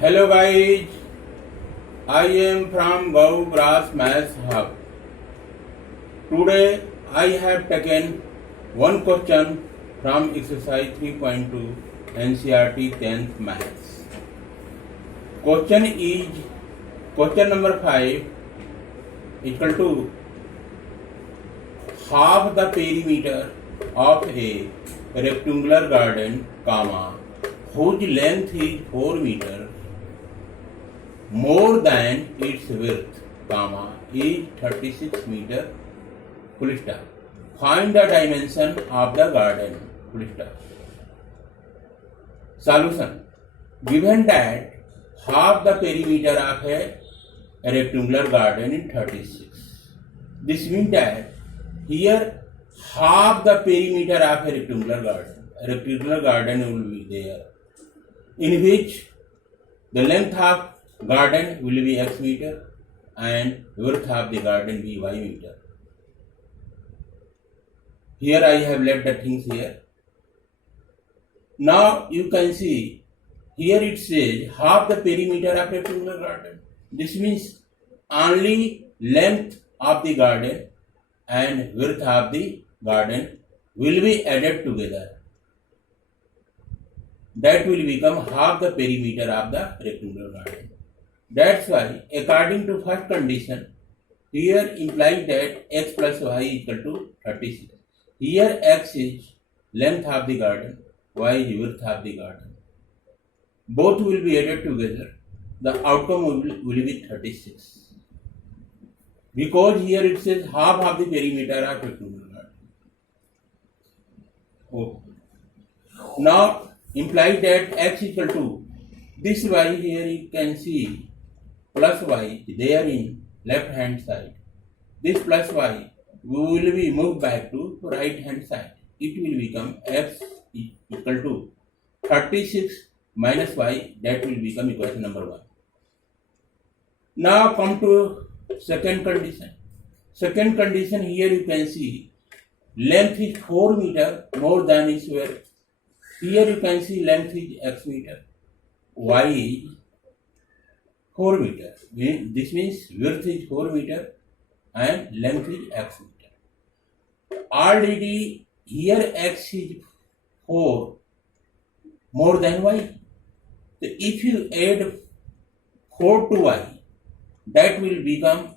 Hello guys, I am from Go Grass Maths Hub. Today I have taken one question from exercise 3.2 NCERT 10th Maths. Question is question number 5 equal to half the perimeter of a rectangular garden, comma, whose length is 4 meters more than its width, comma, is 36 meter, full stop. Find the dimension of the garden, full stop. Solution. Given that half the perimeter of a rectangular garden is 36. This means that here half the perimeter of a rectangular garden will be there, in which the length of garden will be x meter and width of the garden be y meter. Here I have left the things here. Now you can see here it says half the perimeter of a rectangular garden. This means only length of the garden and width of the garden will be added together. That will become half the perimeter of the rectangular garden. That's why, according to first condition, here implies that x plus y equal to 36. Here x is length of the garden, y is width of the garden. Both will be added together. The outcome will be 36. Because here it says half of the perimeter of rectangular garden. Okay. Now implies that x equal to this y, here you can see plus y there in left hand side. This plus y will be moved back to right hand side. It will become x equal to 36 minus y. That will become equation number 1. Now come to second condition. Second condition, here you can see length is 4 meter more than its width. Here you can see length is x meter, y is 4 meter. This means width is 4 meter and length is x meter. Already here x is 4 more than y. So if you add 4 to y, that will become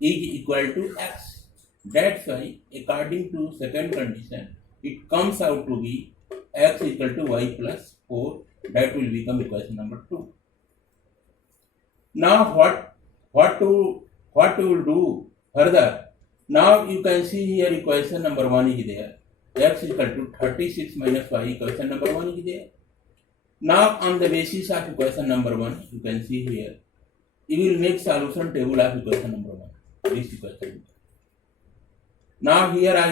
is equal to x. That's why according to second condition, it comes out to be x equal to y plus 4. That will become equation number 2. Now what you will do further? Now you can see here equation number 1 is there. X equal to 36 minus y, equation number 1 is there. Now on the basis of equation number 1, you can see here, you will make solution table of equation number 1. This equation. Now here I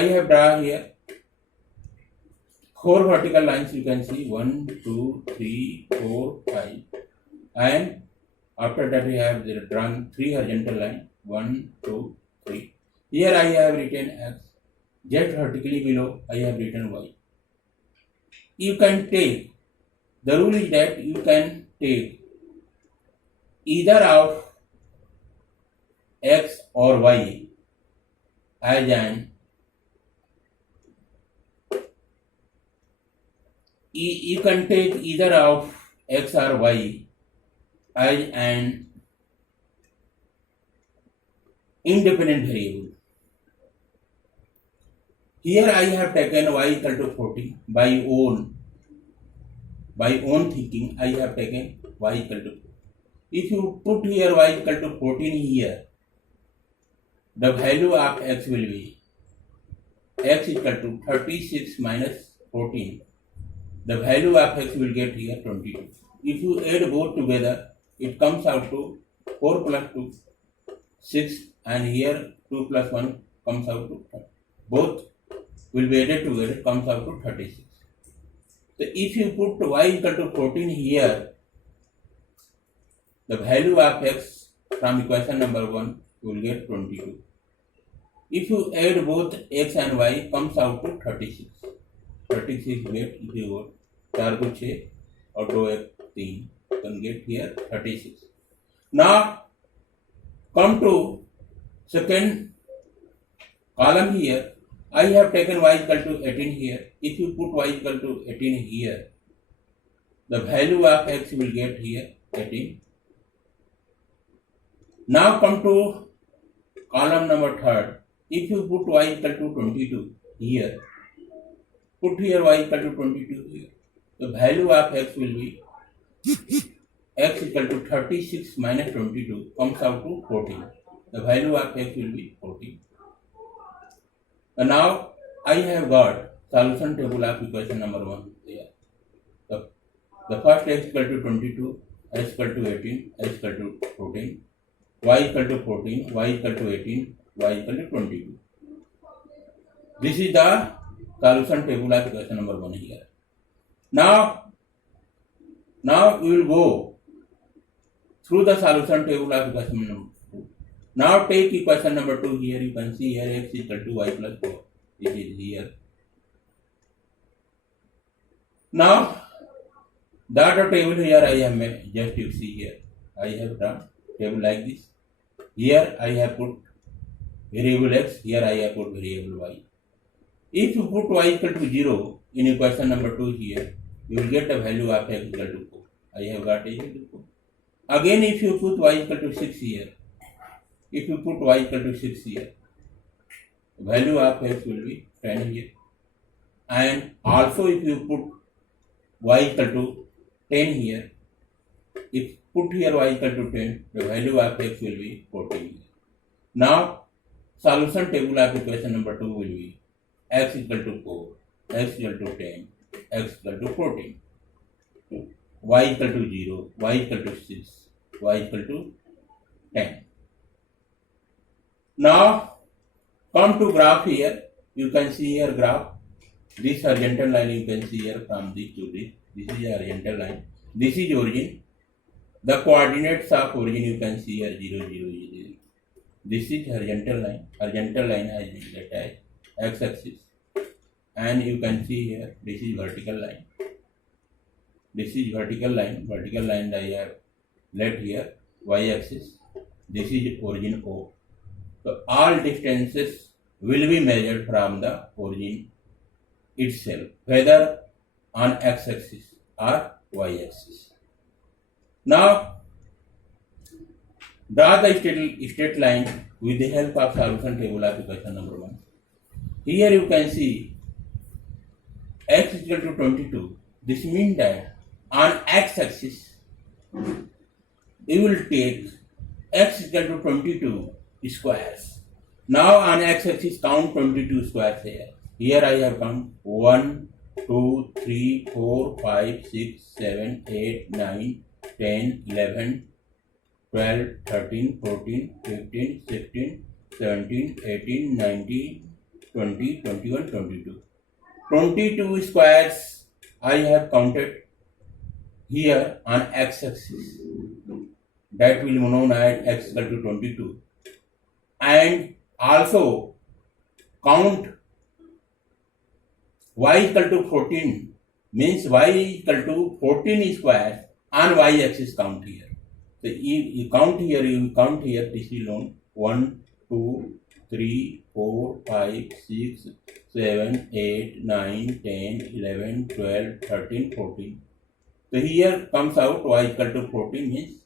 have drawn here 4 vertical lines. You can see 1, 2, 3, 4, 5, and after that we have drawn 3 horizontal lines. 1, 2, 3. Here I have written x. Just vertically below I have written y. You can take, the rule is that you can take either of x or y as an you can take either of x or y as an independent variable. Here I have taken y equal to 14 by own thinking. I have taken y equal to 14. If you put here y equal to 14 here, the value of x will be x equal to 36 minus 14. The value of x will get here 22. If you add both together, it comes out to 4 plus 2, 6, and here 2 plus 1 comes out to 10. Both will be added together, comes out to 36. So if you put y equal to 14 here, the value of x from equation number 1 will get 22. If you add both x and y, comes out to 36. 36 get, if you go 4 को 6, और 2 1 3, you can get here 36. Now come to second column here. I have taken y equal to 18 here. If you put y equal to 18 here, the value of x will get here 18. Now come to column number third. If you put y equal to 22 here, put here y equal to 22 here, the value of x will be x equal to 36 minus 22 comes out to 14. The value of x will be 14. And now I have got solution table of equation number 1 here. The first x equal to 22, x equal to 18, x equal to 14, y equal to 14, y equal to 18, y equal to 22. This is the solution table of equation number 1 here. Now we will go through the solution table of equation number 2. Now take equation number 2 here. You can see here x equal to y plus 4. This is here. Now data table here I have made. Just you see here. I have done table like this. Here I have put variable x. Here I have put variable y. If you put y equal to 0 in equation number 2 here, you will get a value of x equal to 4. I have got x equal to 4. Again, if you put y equal to 6 here, if you put y equal to 6 here, the value of x will be 10 here. And also if you put y equal to 10 here, if put here y equal to 10, the value of x will be 14 here. Now, solution table of equation number 2 will be x equal to 4, x equal to 10, x equal to 14, y equal to 0, y equal to 6, y equal to 10. Now come to graph here. You can see here graph. This horizontal line you can see here from this to this. This is horizontal line. This is origin. The coordinates of origin you can see here 0, 0, 0. This is horizontal line. Horizontal line has that as x-axis. And you can see here this is vertical line. This is vertical line. Vertical line I have let here y-axis. This is origin O. So all distances will be measured from the origin itself, whether on x-axis or y-axis. Now draw the straight line with the help of solution table of equation number 1. Here you can see x is equal to 22. This means that on x-axis you will take x is equal to 22 squares. Now on x-axis count 22 squares here. Here I have count 1, 2, 3, 4, 5, 6, 7, 8, 9, 10, 11, 12, 13, 14, 15, 16, 17, 18, 19, 20, 21, 22. 22 squares I have counted here on x-axis. That will be known as x equal to 22. And also count y equal to 14 means y equal to 14 squares on y-axis count here. So you count here, this is known 1, 2, 3, 4, 5, 6, 7, 8, 9, 10, 11, 12, 13, 14. So here comes out y equal to 14 means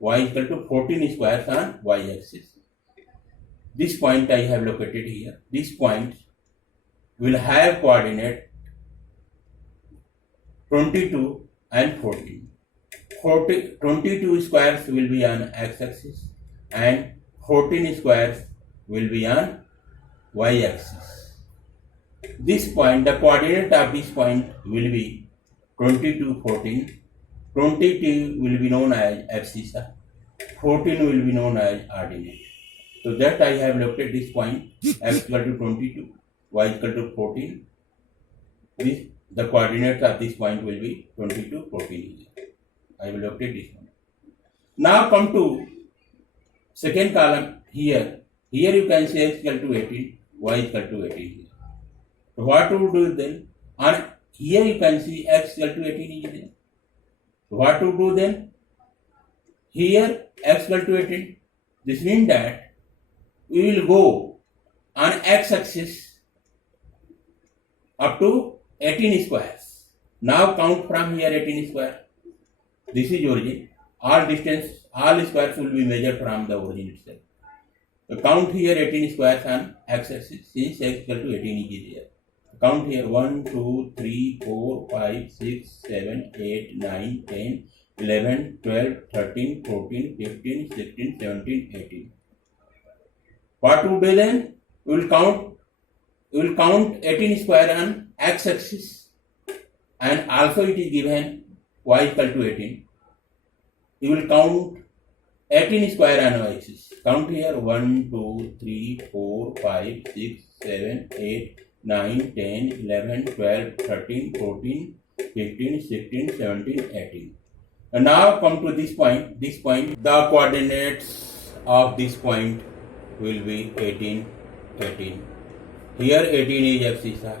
y equal to 14 squares on y-axis. This point I have located here. This point will have coordinate 22 and 14. 22 squares will be on x-axis and 14 squares will be on y-axis. This point, the coordinate of this point will be 22, 14. 22 will be known as abscissa. 14 will be known as ordinate. So that I have located this point x equal to 22, y equal to 14. The coordinates of this point will be 22, 14. I will locate this one. Now come to second column here. Here you can say x equal to 18, y equal to 18 here. So what to do then? On here you can see x equal to 18 is there. What to do then? Here x equal to 18. This means that we will go on x-axis up to 18 squares. Now count from here 18 square. This is origin. All distance, all squares will be measured from the origin itself. So count here 18 squares on x-axis since x equal to 18 is there. Count here 1, 2, 3, 4, 5, 6, 7, 8, 9, 10, 11, 12, 13, 14, 15, 16, 17, 18. What to do then? We will count 18 square on x-axis, and also it is given y equal to 18. You will count 18 square on y-axis. Count here 1, 2, 3, 4, 5, 6, 7, 8, 9, 10, 11, 12, 13, 14, 15, 16, 17, 18. And now come to this point. This point, the coordinates of this point will be 18, 18. Here 18 is abscissa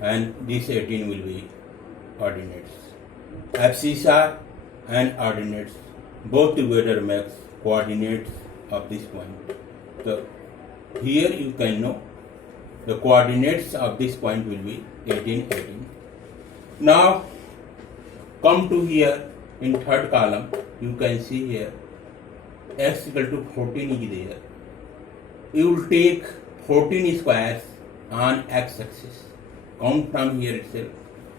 and this 18 will be ordinates. Abscissa and ordinates both together makes coordinates of this point. So here you can know the coordinates of this point will be 18, 18. Now come to here in third column, you can see here x equal to 14 is there. You will take 14 squares on x-axis. Count from here itself.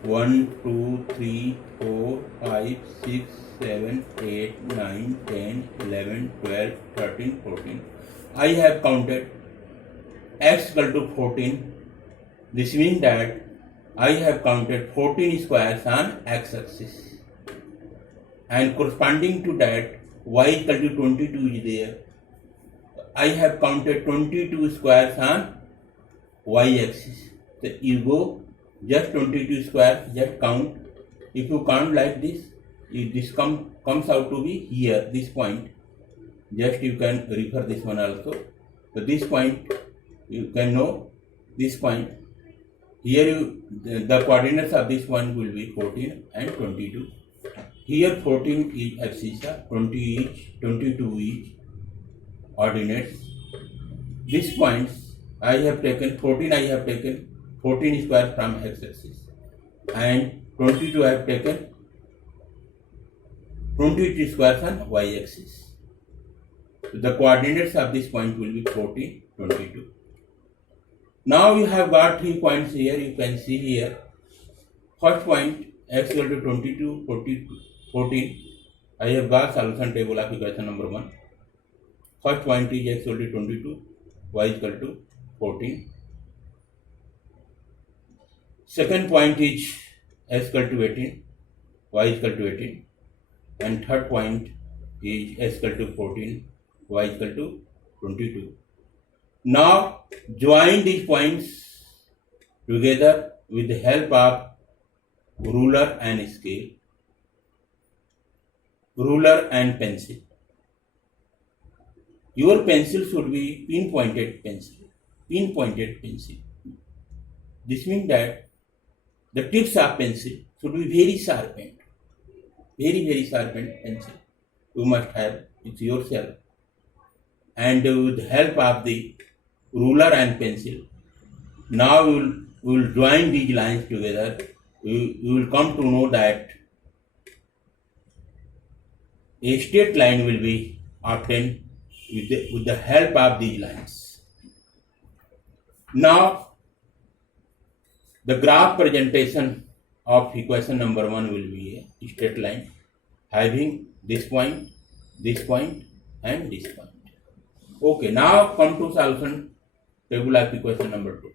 1, 2, 3, 4, 5, 6, 7, 8, 9, 10, 11, 12, 13, 14. I have counted x equal to 14. This means that I have counted 14 squares on x-axis. And corresponding to that, y equal to 22 is there. I have counted 22 squares on y-axis. So you go just 22 squares, just count. If you count like this, if this comes out to be here, this point. Just you can refer this one also. So this point, you can know this point. Here the coordinates of this one will be 14 and 22. Here 14 is abscissa, 20 each, 22 each ordinates. These points I have taken 14 square from x-axis and 22 I have taken 22 squares on y-axis. So the coordinates of this point will be 14, 22. Now you have got 3 points here. You can see here. First point x equal to 22, 14. I have got solution table of equation number 1. First point is x equal to 22, y equal to 14. Second point is x equal to 18, y equal to 18. And third point is x equal to 14, y equal to 22. Now join these points together with the help of ruler and scale, ruler and pencil. Your pencil should be pinpointed pencil. This means that the tips of pencil should be very sharpened. Very sharpened pencil. You must have it yourself. And with the help of the ruler and pencil, now we will join these lines together. You will come to know that a straight line will be obtained with the help of these lines. Now, the graph presentation of equation number 1 will be a straight line having this point, and this point. Okay, now come to solution table of equation number 2.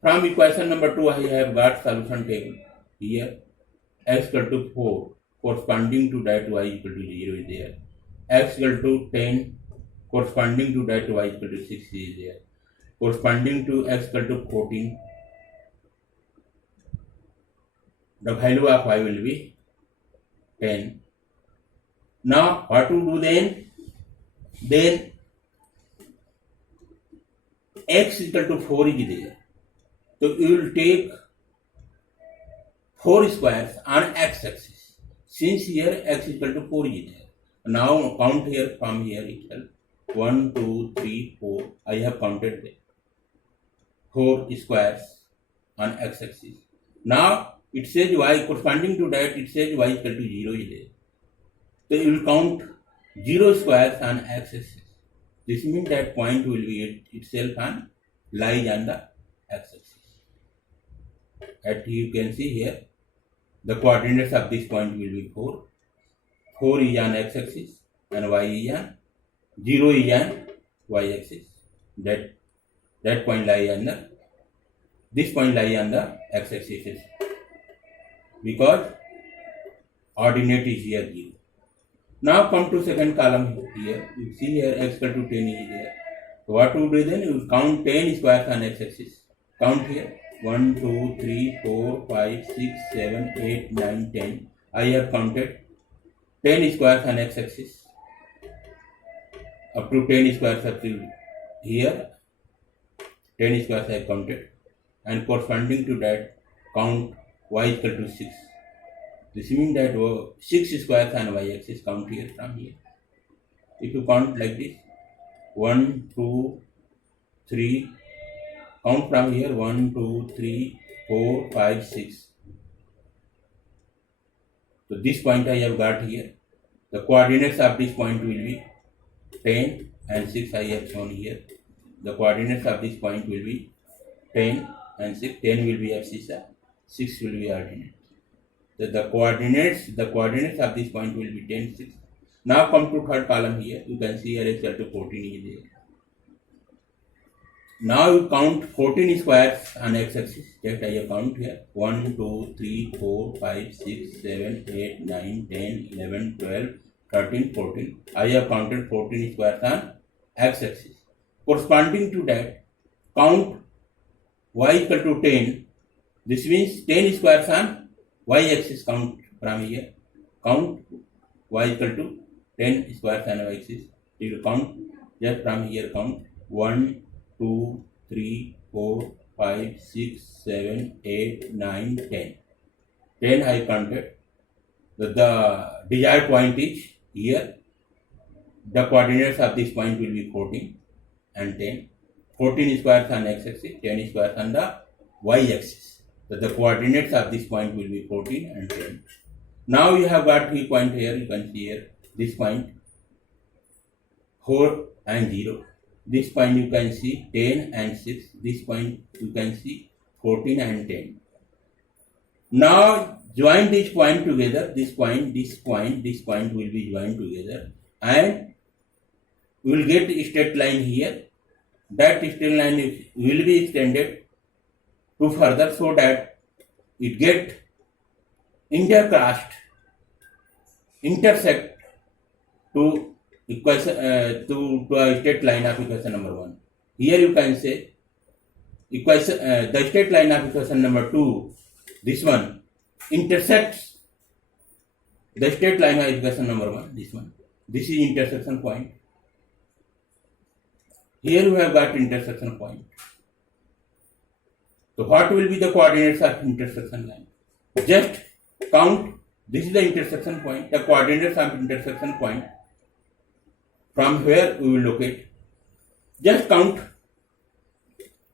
From equation number 2, I have got solution table. Here, x equal to 4, corresponding to that y equal to 0 is there. X equal to 10, corresponding to that y equal to 6 is there. Corresponding to x equal to 14, the value of y will be 10. Now, what to do then? Then, x equal to 4 is there. So you will take 4 squares on x-axis. since here x equal to 4 is there. Now count here from here itself. 1, 2, 3, 4. I have counted 4 squares on x-axis. Now it says y corresponding to that, it says y equal to 0 is there. So you will count 0 squares on x-axis. This means that point will be itself on lies on the x-axis. As you can see here, the coordinates of this point will be 4. 4 is on x-axis and y is on 0 is on y-axis. That point lies on the, this point lies on the x-axis because ordinate is here 0. Now come to second column here. You see here x equal to 10 is there. So what to do then? You count 10 squares on x-axis. Count here. 1, 2, 3, 4, 5, 6, 7, 8, 9, 10. I have counted 10 squares on x-axis. Up to 10 squares up to here. 10 squares I have counted. And corresponding to that, count y equal to 6. This means that 6 squares on y-axis, count here from here. If you count like this, 1, 2, 3, count from here 1, 2, 3, 4, 5, 6. So this point I have got here. The coordinates of this point will be 10 and 6 I have shown here. The coordinates of this point will be 10 and 6. 10 will be abscissa, 6 will be ordinate. The coordinates of this point will be 10, 6. Now come to third column here. You can see here x equal to 14 is there. Now you count 14 squares on x-axis. That I have count here. 1, 2, 3, 4, 5, 6, 7, 8, 9, 10, 11, 12, 13, 14. I have counted 14 squares on x-axis. Corresponding to that, count y equal to 10. This means 10 squares on y-axis, count from here. Count y equal to 10 squares on y-axis. You will count just from here. Count 1, 2, 3, 4, 5, 6, 7, 8, 9, 10. 10 I counted. The desired point is here. The coordinates of this point will be 14 and 10. 14 squares on x-axis, 10 squares on the y-axis. So the coordinates of this point will be 14 and 10. Now you have got 3 points here. You can see here this point 4 and 0. This point you can see 10 and 6. This point you can see 14 and 10. Now join this point together. This point will be joined together, and we will get a straight line here. That straight line will be extended to further so that it get intersect to equation to a straight line of equation number 1. Here you can say equation the straight line of equation number 2, this one intersects the straight line of equation number 1, this one. This is intersection point. Here you have got intersection point. So what will be the coordinates of intersection line? Just count. This is the intersection point. The coordinates of intersection point, from where we will locate. Just count.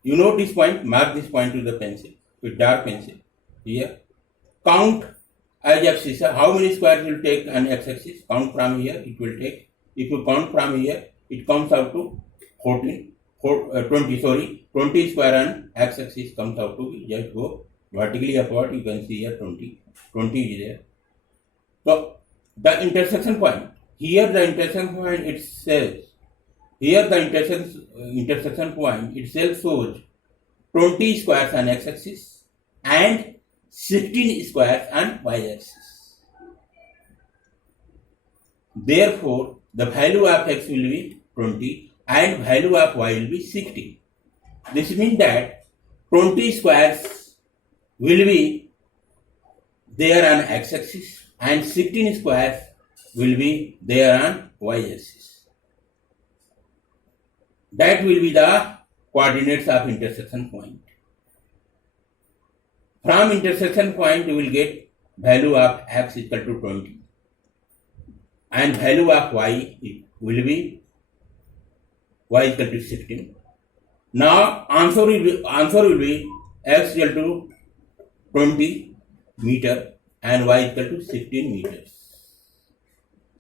You know this point. Mark this point with the pencil, with dark pencil. Here. Count as abscissa. How many squares will take an x-axis? Count from here. It will take. If you count from here, it comes out to 20 square on x-axis comes out to, just go vertically upward, you can see here 20 is there. So the intersection point, here the intersection point itself, here the intersection point itself shows 20 squares on x-axis and 16 squares on y-axis. Therefore, the value of x will be 20 and value of y will be 60. This means that 20 squares will be there on x-axis and 16 squares will be there on y-axis. That will be the coordinates of intersection point. From intersection point you will get value of x equal to 20 and value of y will be y equal to 16. Now answer will be x equal to 20 meter and y equal to 16 meters.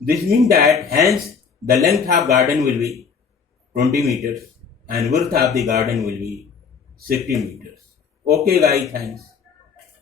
This means that hence the length of garden will be 20 meters and width of the garden will be 60 meters. Okay guys, thanks.